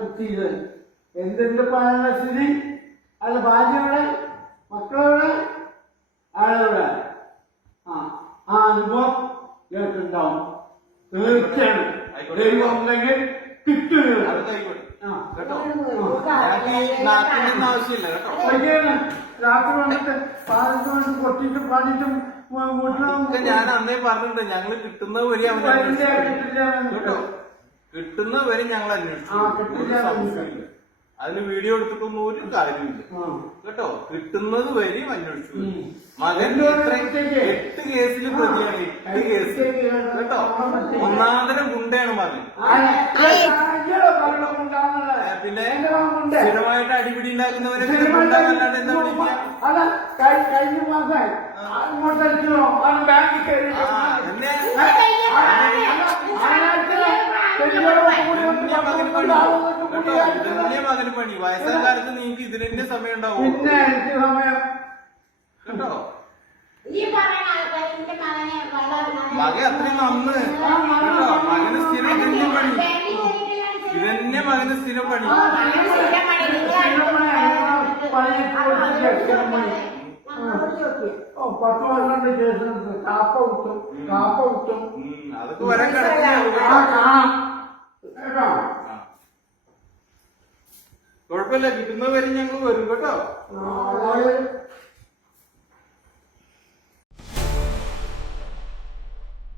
Cook ചെയ്തത് എന്തെങ്കിലും പറയാനുള്ള സ്ഥിതി അല്ല ഭാര്യയുടെ മക്കളെവിടെ ആളെവിടെ അനുഭവം കേട്ടുണ്ടാവും തീർച്ചയായും ദൈവം ഉണ്ടെങ്കിൽ കിട്ടുക രാത്രി വന്നിട്ട് പാലത്ത് വന്നിട്ട് പൊട്ടിട്ടും പണിട്ടും ഞാൻ അന്നേ പറഞ്ഞിട്ടുണ്ട് ഞങ്ങള് കിട്ടുന്നത് വരെ കിട്ടുന്നത് വരെ ഞങ്ങൾ അന്വേഷിച്ചു. അതിന് വീഡിയോ എടുത്തിട്ടൊന്നും ഒരു കാര്യമില്ല കേട്ടോ. കിട്ടുന്നത് വരെയും അന്വേഷിച്ചു. മകൻ 8 കേസിൽ പ്രതിയാണ്. 8 കേസ് കേട്ടോ. ഒന്നാന്തരം ഗുണ്ടയാണ് മകൻ. പിന്നെ സ്ഥിരമായിട്ട് അടിപിടി ഉണ്ടാക്കുന്നവരൊക്കെ ഗുണ്ടാകല്ലാണ്ട് എന്താ വിളിക്കുക? കഴിഞ്ഞ മാസം ബാങ്കിൽ കയറി മകന് പണി. വയസ്സായ കാലത്ത് നിങ്ങൾക്ക് ഇതിനെ സമയം ഉണ്ടാവും പിന്നെ എനിക്ക് സമയം കേട്ടോ. മകൻ അത്രയും നന്ന് കേട്ടോ. മകന് സ്ഥിരം ഇതിന്റെ പണി. ഇതന്നെ മകന് സ്ഥിരം പണി. അതൊക്കെ വരാൻ കുഴപ്പമില്ല. കിട്ടുന്നത് വരെ ഞങ്ങൾ വരും കേട്ടോ.